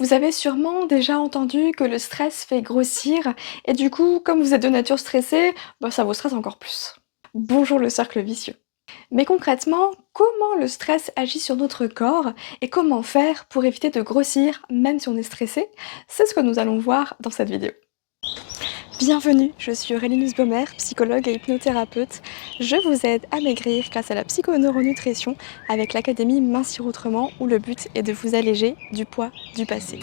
Vous avez sûrement déjà entendu que le stress fait grossir et du coup, comme vous êtes de nature stressée, bah, ça vous stresse encore plus. Bonjour le cercle vicieux. Mais concrètement, comment le stress agit sur notre corps et comment faire pour éviter de grossir même si on est stressé? C'est ce que nous allons voir dans cette vidéo. Bienvenue, je suis Aurélie Nussbaumer, psychologue et hypnothérapeute. Je vous aide à maigrir grâce à la psychoneuronutrition avec l'académie Mincir Autrement où le but est de vous alléger du poids du passé.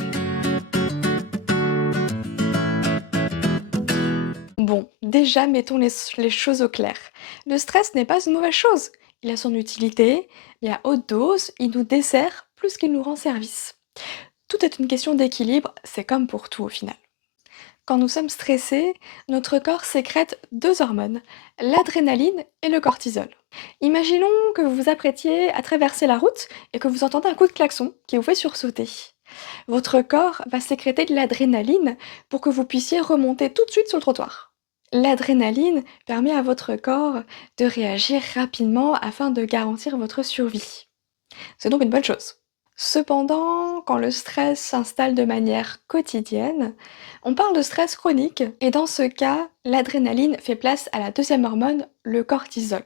Bon, déjà mettons les choses au clair. Le stress n'est pas une mauvaise chose. Il a son utilité, mais à haute dose, il nous dessert plus qu'il nous rend service. Tout est une question d'équilibre, c'est comme pour tout au final. Quand nous sommes stressés, notre corps sécrète deux hormones, l'adrénaline et le cortisol. Imaginons que vous vous apprêtiez à traverser la route et que vous entendez un coup de klaxon qui vous fait sursauter. Votre corps va sécréter de l'adrénaline pour que vous puissiez remonter tout de suite sur le trottoir. L'adrénaline permet à votre corps de réagir rapidement afin de garantir votre survie. C'est donc une bonne chose. Cependant, quand le stress s'installe de manière quotidienne, on parle de stress chronique et dans ce cas, l'adrénaline fait place à la deuxième hormone, le cortisol.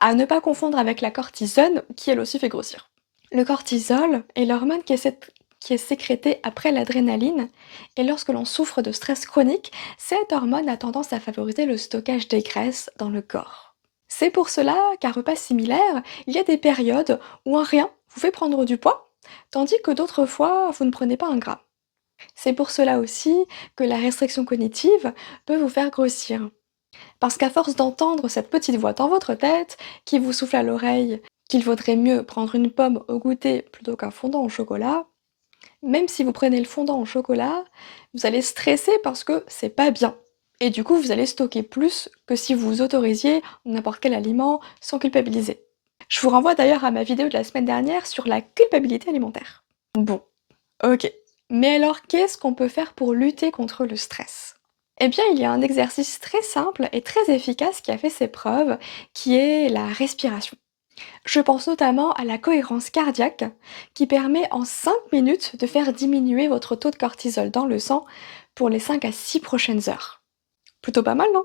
À ne pas confondre avec la cortisone qui elle aussi fait grossir. Le cortisol est l'hormone qui est sécrétée après l'adrénaline et lorsque l'on souffre de stress chronique, cette hormone a tendance à favoriser le stockage des graisses dans le corps. C'est pour cela qu'à repas similaires, il y a des périodes où un rien vous fait prendre du poids, tandis que d'autres fois, vous ne prenez pas un gramme. C'est pour cela aussi que la restriction cognitive peut vous faire grossir. Parce qu'à force d'entendre cette petite voix dans votre tête qui vous souffle à l'oreille qu'il vaudrait mieux prendre une pomme au goûter plutôt qu'un fondant au chocolat, même si vous prenez le fondant au chocolat, vous allez stresser parce que c'est pas bien. Et du coup, vous allez stocker plus que si vous autorisiez n'importe quel aliment sans culpabiliser. Je vous renvoie d'ailleurs à ma vidéo de la semaine dernière sur la culpabilité alimentaire. Bon, ok. Mais alors, qu'est-ce qu'on peut faire pour lutter contre le stress? Eh bien, il y a un exercice très simple et très efficace qui a fait ses preuves, qui est la respiration. Je pense notamment à la cohérence cardiaque, qui permet en 5 minutes de faire diminuer votre taux de cortisol dans le sang pour les 5 à 6 prochaines heures. Plutôt pas mal, non?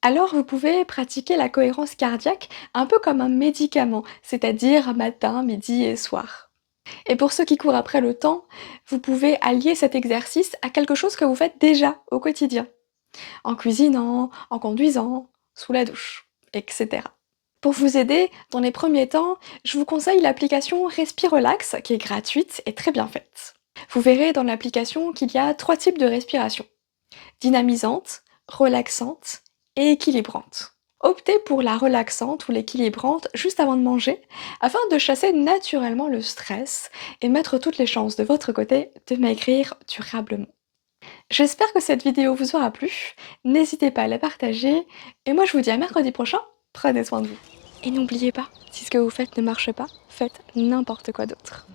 Alors, vous pouvez pratiquer la cohérence cardiaque un peu comme un médicament, c'est-à-dire matin, midi et soir. Et pour ceux qui courent après le temps, vous pouvez allier cet exercice à quelque chose que vous faites déjà au quotidien, en cuisinant, en conduisant, sous la douche, etc. Pour vous aider, dans les premiers temps, je vous conseille l'application Respirelax qui est gratuite et très bien faite. Vous verrez dans l'application qu'il y a trois types de respiration: dynamisante, relaxante et équilibrante. Optez pour la relaxante ou l'équilibrante juste avant de manger afin de chasser naturellement le stress et mettre toutes les chances de votre côté de maigrir durablement. J'espère que cette vidéo vous aura plu, n'hésitez pas à la partager et moi je vous dis à mercredi prochain, prenez soin de vous. Et n'oubliez pas, si ce que vous faites ne marche pas, faites n'importe quoi d'autre.